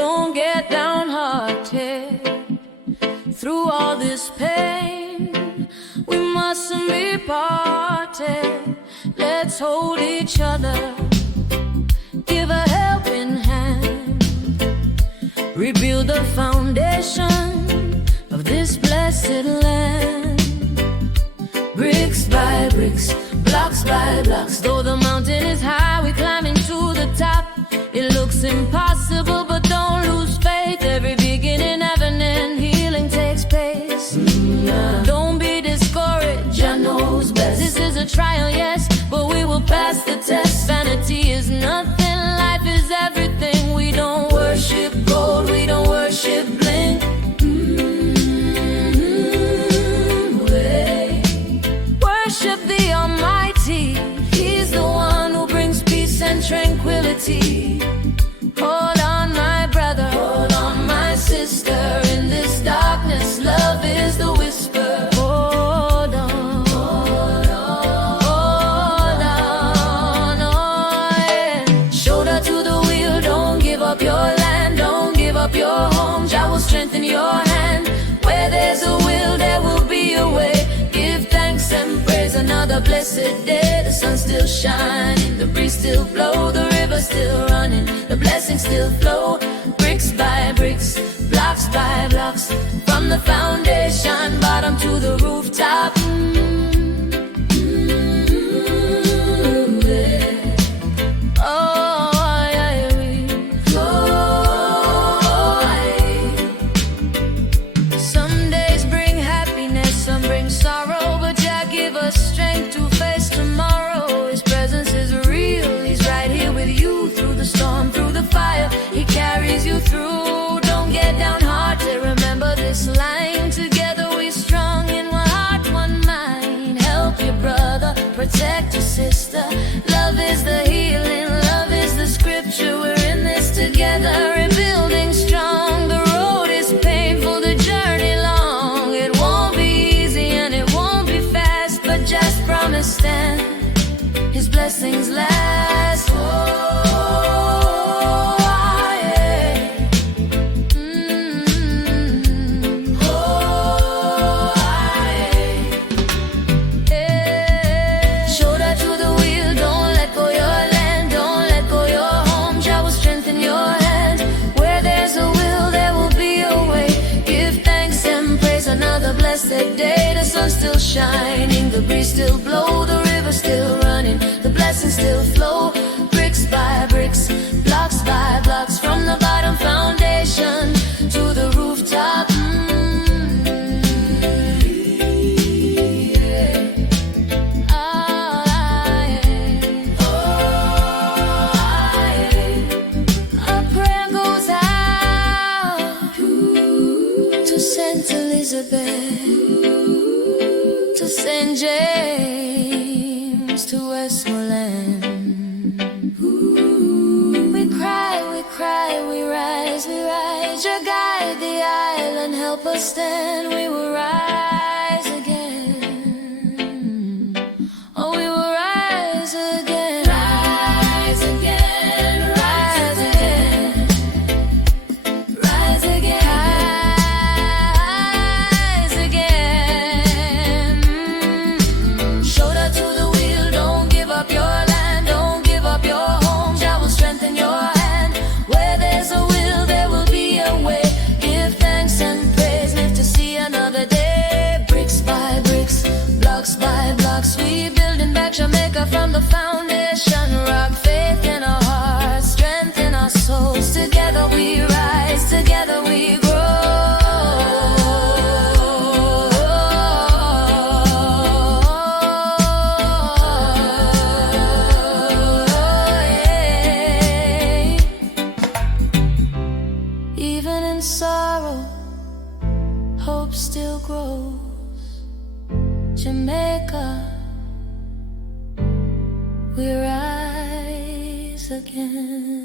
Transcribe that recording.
Don't get downhearted. Through all this pain, we mustn't be parted. Let's hold each other, give a helping hand, rebuild the foundation of this blessed land. Bricks by bricks, blocks by blocks. Though the mountain is high, we climbing to the top. It looks impossible, but don't lose faith. Every beginning have an end, healing takes place. Don't be discouraged, Jah knows best. This is a trial, yes, but we will pass the test. Vanity is nothing, life is everything. We don't worship gold, we don't worship bling. Worship the Almighty, He's the one who brings peace and tranquility. Hold on, my brother, hold on, my sister. In this darkness, love is the whisper. Hold on, hold on, hold on, oh yeah. Shoulder to the wheel, don't give up your land, don't give up your home. Jah will strengthen your hand. Where there's a will, there will be a way. Give thanks and praise, another blessed day. The sun still shining, the breeze still blow, the river still running, the blessings still flow. Bricks by bricks, blocks by blocks, from the foundation, bottom to the rooftop. Yeah. Oh, yeah, we flow. Some days bring happiness, some bring sorrow, but Jah give us strength to face tomorrow. His presence is real, He's right here with you. Through the storm, through the fire, He carries you through. Don't get downhearted, remember this line. Together we strong, in one heart, one mind. Help your brother, protect your sister. Love is the healing, love is the scripture. We're in this together, rebuilding strong. The road is painful, the journey long. It won't be easy and it won't be fast, but just promise stand, His blessings last. Oh, yeah. Oh, yeah. Shoulder to the wheel, don't let go your land, don't let go your home. Jah will strengthen your hand. Where there's a will, there will be a way. Give thanks and praise, another blessed day. The sun still shining, the breeze still blow, the river still running, the blessings still flow. Bricks by bricks, blocks by blocks, from the bottom foundation to the rooftop. Yeah. Ah, yeah. Oh, yeah. A prayer goes out to Saint Elizabeth, to St. James, to Westmoreland. We cry, we rise, we rise. Jah guide the island, help us stand. We will rise again. Oh, we will rise again. Rise again, rise again. Rise again, rise again. Shoulder to the wheel, don't give up your land, don't give up your home. Jah will strengthen your hand. Where there's a will, there will be a way. Give thanks and praise, live to see another day. Bricks by bricks, blocks by blocks, we building back Jamaica from the foundation. Rock faith in our hearts, strength in our souls. Together we rise, together we grow. Even in sorrow, hope still grows. Jamaica, we rise again.